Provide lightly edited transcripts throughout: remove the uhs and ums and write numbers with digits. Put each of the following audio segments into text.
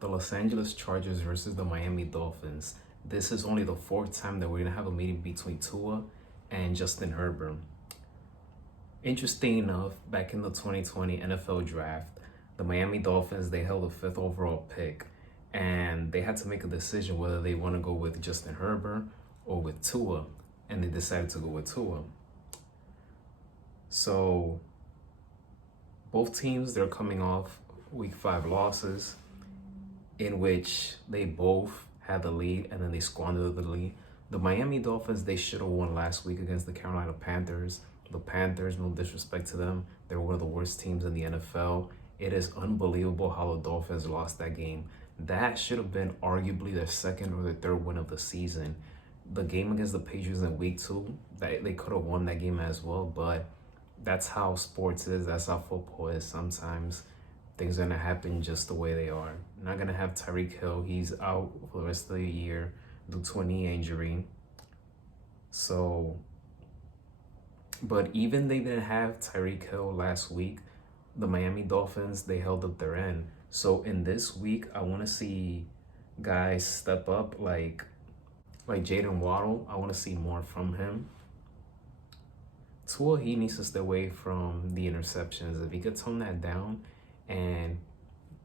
The Los Angeles Chargers versus the Miami Dolphins. This is only the fourth time that we're going to have a meeting between Tua and Justin Herbert. Interesting enough, back in the 2020 NFL draft, the Miami Dolphins, they held the fifth overall pick, and they had to make a decision whether they want to go with Justin Herbert or with Tua, and they decided to go with Tua. So both teams, they're coming off week 5 losses in which they both had the lead and then they squandered the lead. The Miami Dolphins, they should have won last week against the Carolina Panthers. The Panthers, no disrespect to them, they're one of the worst teams in the NFL. It is unbelievable how the Dolphins lost that game. That should have been arguably their second or their third win of the season. The game against the Patriots in week 2, they could have won that game as well, but that's how sports is. That's how football is. Sometimes things are going to happen just the way they are. Not going to have Tyreek Hill. He's out for the rest of the year due to a knee injury. So, but even they didn't have Tyreek Hill last week, the Miami Dolphins, they held up their end. So in this week, I want to see guys step up like Jaden Waddle. I want to see more from him. Tua, he needs to stay away from the interceptions. If he could tone that down and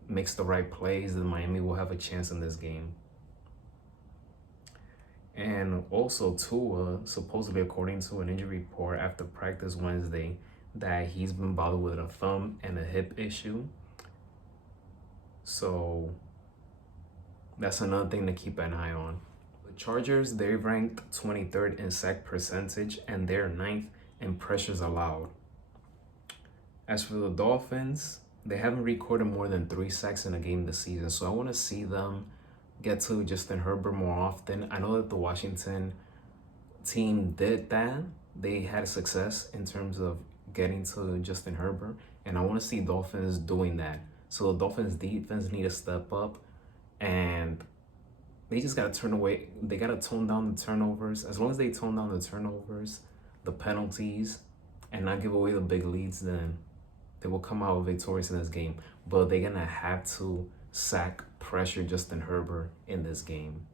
makes the right plays, then Miami will have a chance in this game. And also Tua, supposedly according to an injury report after practice Wednesday, that he's been bothered with a thumb and a hip issue. So that's another thing to keep an eye on. The Chargers, they're ranked 23rd in sack percentage and they're 9th in pressures allowed. As for the Dolphins, they haven't recorded more than 3 sacks in a game this season, so I want to see them get to Justin Herbert more often. I know that the Washington team did that. They had success in terms of getting to Justin Herbert, and I want to see Dolphins doing that. So the Dolphins defense need to step up, and they just got to turn away. They got to tone down the turnovers. As long as they tone down the turnovers, the penalties, and not give away the big leads, then they will come out victorious in this game. But they're going to have to sack pressure Justin Herbert in this game.